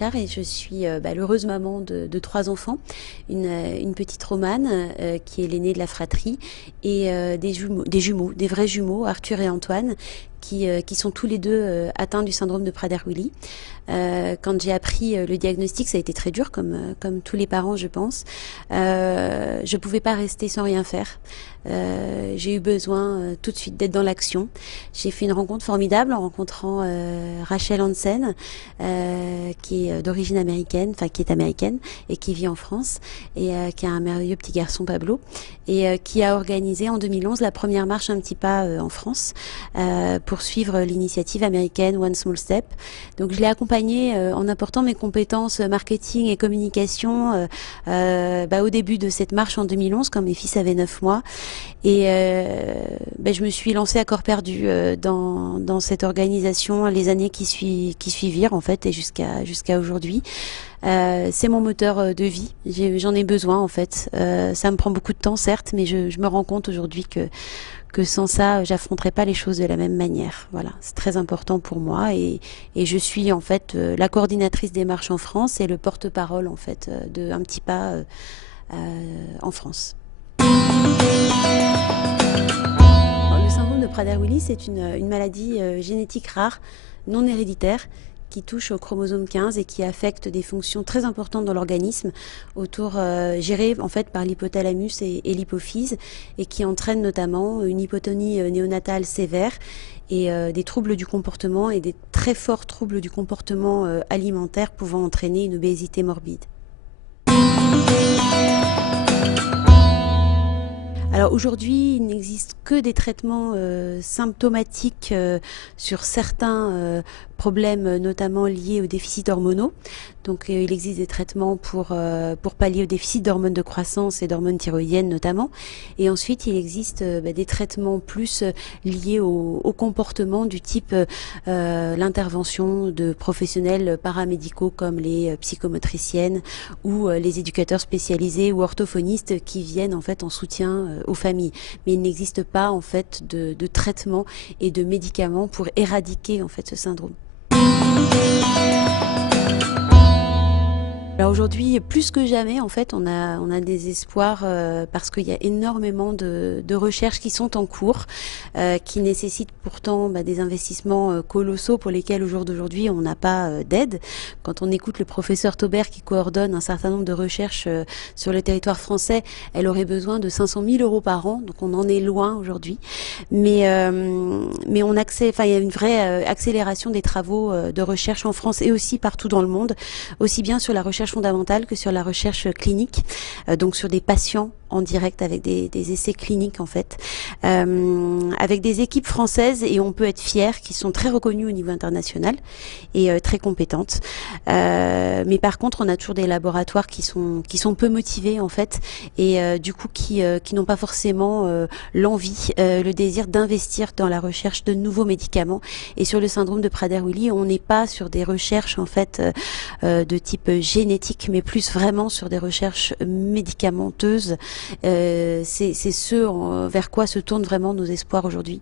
Richard et je suis l'heureuse maman de 3 enfants, une petite Romane qui est l'aînée de la fratrie et des vrais jumeaux, Arthur et Antoine, qui sont tous les deux atteints du syndrome de Prader-Willi. Quand j'ai appris le diagnostic, ça a été très dur, comme tous les parents, je pense. Je pouvais pas rester sans rien faire. J'ai eu besoin tout de suite d'être dans l'action. J'ai fait une rencontre formidable en rencontrant Rachel Hansen, qui est d'origine américaine, enfin qui est américaine et qui vit en France, et qui a un merveilleux petit garçon Pablo, et qui a organisé en 2011 la première marche Un petit pas en France pour suivre l'initiative américaine One Small Step. Donc je l'ai accompagnée en apportant mes compétences marketing et communication au début de cette marche en 2011, quand mes fils avaient 9 mois. Et je me suis lancée à corps perdu dans cette organisation les années qui suivirent en fait, et jusqu'à aujourd'hui. C'est mon moteur de vie. J'en ai besoin en fait. Ça me prend beaucoup de temps certes, mais je me rends compte aujourd'hui que sans ça, j'affronterais pas les choses de la même manière. Voilà, c'est très important pour moi, et je suis en fait la coordinatrice des marches en France et le porte-parole en fait de Un petit pas en France. Alors, le syndrome de Prader-Willi, c'est une maladie génétique rare, non héréditaire, qui touche au chromosome 15 et qui affecte des fonctions très importantes dans l'organisme, gérées en fait par l'hypothalamus et l'hypophyse, et qui entraîne notamment une hypotonie néonatale sévère et des troubles du comportement et des très forts troubles du comportement alimentaire pouvant entraîner une obésité morbide. Alors aujourd'hui, il n'existe que des traitements symptomatiques sur certains problèmes, notamment liés aux déficits hormonaux. Donc il existe des traitements pour pallier au déficit d'hormones de croissance et d'hormones thyroïdiennes notamment. Et ensuite, il existe des traitements plus liés au comportement, du type l'intervention de professionnels paramédicaux comme les psychomotriciennes ou les éducateurs spécialisés ou orthophonistes qui viennent en fait en soutien aux familles. Mais il n'existe pas en fait de traitement et de médicaments pour éradiquer en fait ce syndrome. Alors aujourd'hui, plus que jamais, en fait, on a des espoirs parce qu'il y a énormément de recherches qui sont en cours, qui nécessitent pourtant des investissements colossaux pour lesquels au jour d'aujourd'hui on n'a pas d'aide. Quand on écoute le professeur Taubert qui coordonne un certain nombre de recherches sur le territoire français, elle aurait besoin de 500 000 € par an, donc on en est loin aujourd'hui. Mais il y a une vraie accélération des travaux de recherche en France et aussi partout dans le monde, aussi bien sur la recherche fondamentale que sur la recherche clinique, donc sur des patients en direct avec des essais cliniques en fait, avec des équipes françaises, et on peut être fier, qui sont très reconnues au niveau international et très compétentes. Mais par contre, on a toujours des laboratoires qui sont peu motivés en fait, et du coup qui n'ont pas forcément l'envie, le désir d'investir dans la recherche de nouveaux médicaments. Et sur le syndrome de Prader-Willi, on n'est pas sur des recherches en fait de type génétique, mais plus vraiment sur des recherches médicamenteuses. C'est ce vers quoi se tournent vraiment nos espoirs aujourd'hui.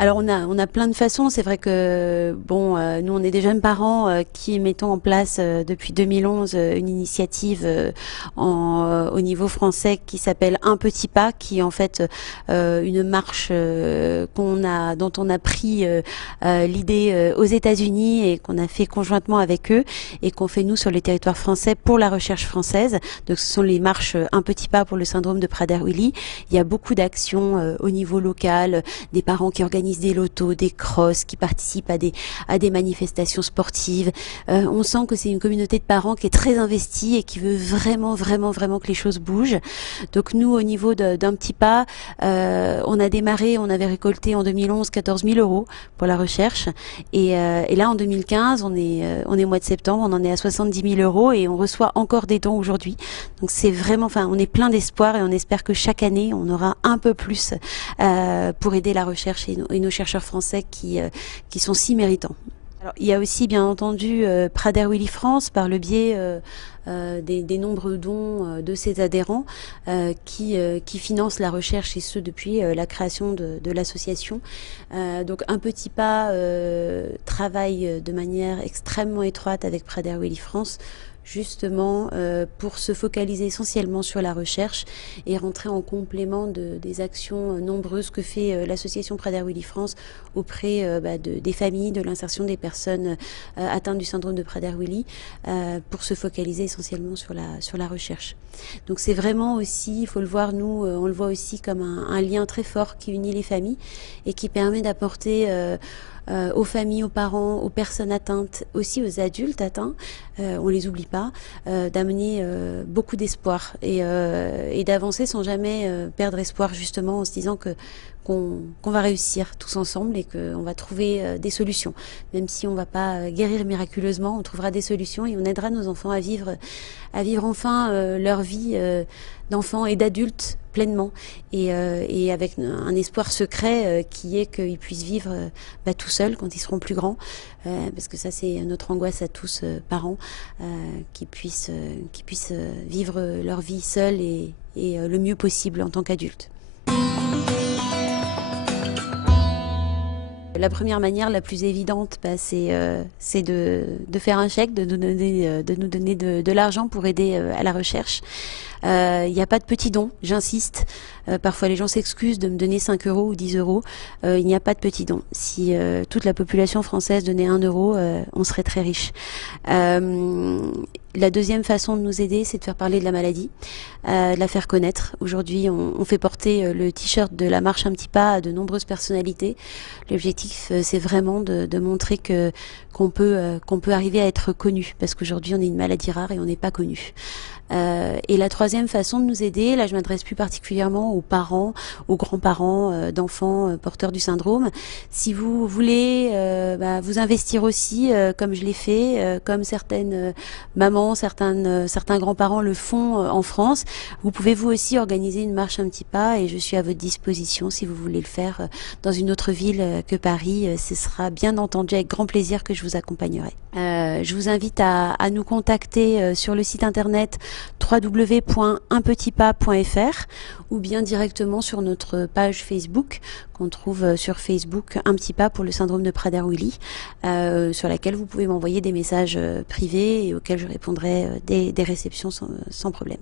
Alors on a plein de façons. C'est vrai que nous on est des jeunes parents qui mettons en place depuis 2011 une initiative au niveau français qui s'appelle Un petit pas, qui est en fait une marche dont on a pris l'idée aux États-Unis et qu'on a fait conjointement avec eux et qu'on fait nous sur le territoire français pour la recherche française. Donc ce sont les marches Un petit pas pour le syndrome de Prader-Willi. Il y a beaucoup d'actions au niveau local, des parents qui organisent des lotos, des crosses, qui participent à des manifestations sportives. On sent que c'est une communauté de parents qui est très investie et qui veut vraiment que les choses bougent. Donc nous, au niveau d'Un petit pas, on avait récolté en 2011 14 000 € pour la recherche, et là en 2015, on est au mois de septembre, on en est à 70 000 € et on reçoit encore des dons aujourd'hui. Donc c'est vraiment, on est plein d'espoir et on espère que chaque année on aura un peu plus pour aider la recherche et nos chercheurs français qui sont si méritants. Alors, il y a aussi bien entendu Prader-Willi France par le biais des nombreux dons de ses adhérents qui financent la recherche, et ce depuis la création de l'association. Donc un petit pas travaille de manière extrêmement étroite avec Prader-Willi France, justement pour se focaliser essentiellement sur la recherche et rentrer en complément des actions nombreuses que fait l'association Prader-Willi France auprès des familles, de l'insertion des personnes atteintes du syndrome de Prader-Willi, pour se focaliser essentiellement sur la recherche. Donc c'est vraiment aussi, il faut le voir, nous on le voit aussi comme un lien très fort qui unit les familles et qui permet d'apporter aux familles, aux parents, aux personnes atteintes, aussi aux adultes atteints, on les oublie pas, d'amener beaucoup d'espoir et d'avancer sans jamais perdre espoir, justement en se disant qu'on va réussir tous ensemble et qu'on va trouver des solutions. Même si on ne va pas guérir miraculeusement, on trouvera des solutions et on aidera nos enfants à vivre enfin leur vie d'enfants et d'adultes pleinement et avec un espoir secret qui est qu'ils puissent vivre tout seuls quand ils seront plus grands, parce que ça c'est notre angoisse à tous parents, qu'ils puissent vivre leur vie seuls et le mieux possible en tant qu'adultes. La première manière, la plus évidente, c'est de faire un chèque, de nous donner de l'argent pour aider à la recherche. Il n'y a pas de petits dons, j'insiste. Parfois les gens s'excusent de me donner 5 € ou 10 €. Il n'y a pas de petits dons. Si toute la population française donnait 1 €, on serait très riche. La deuxième façon de nous aider, c'est de faire parler de la maladie, de la faire connaître. Aujourd'hui, on fait porter le t-shirt de la marche un petit pas à de nombreuses personnalités. L'objectif, c'est vraiment de montrer qu'on peut arriver à être connu, parce qu'aujourd'hui, on est une maladie rare et on n'est pas connu. Et la troisième façon de nous aider, là je m'adresse plus particulièrement aux parents, aux grands-parents d'enfants porteurs du syndrome. Si vous voulez vous investir aussi, comme je l'ai fait, comme certaines mamans, certains grands-parents le font en France, vous pouvez vous aussi organiser une marche un petit pas et je suis à votre disposition si vous voulez le faire dans une autre ville que Paris. Ce sera bien entendu avec grand plaisir que je vous accompagnerai. Je vous invite à nous contacter sur le site internet www.unpetitpas.fr ou bien directement sur notre page Facebook qu'on trouve sur Facebook Un Petit Pas pour le syndrome de Prader-Willi, sur laquelle vous pouvez m'envoyer des messages privés et auxquels je répondrai des réceptions sans problème.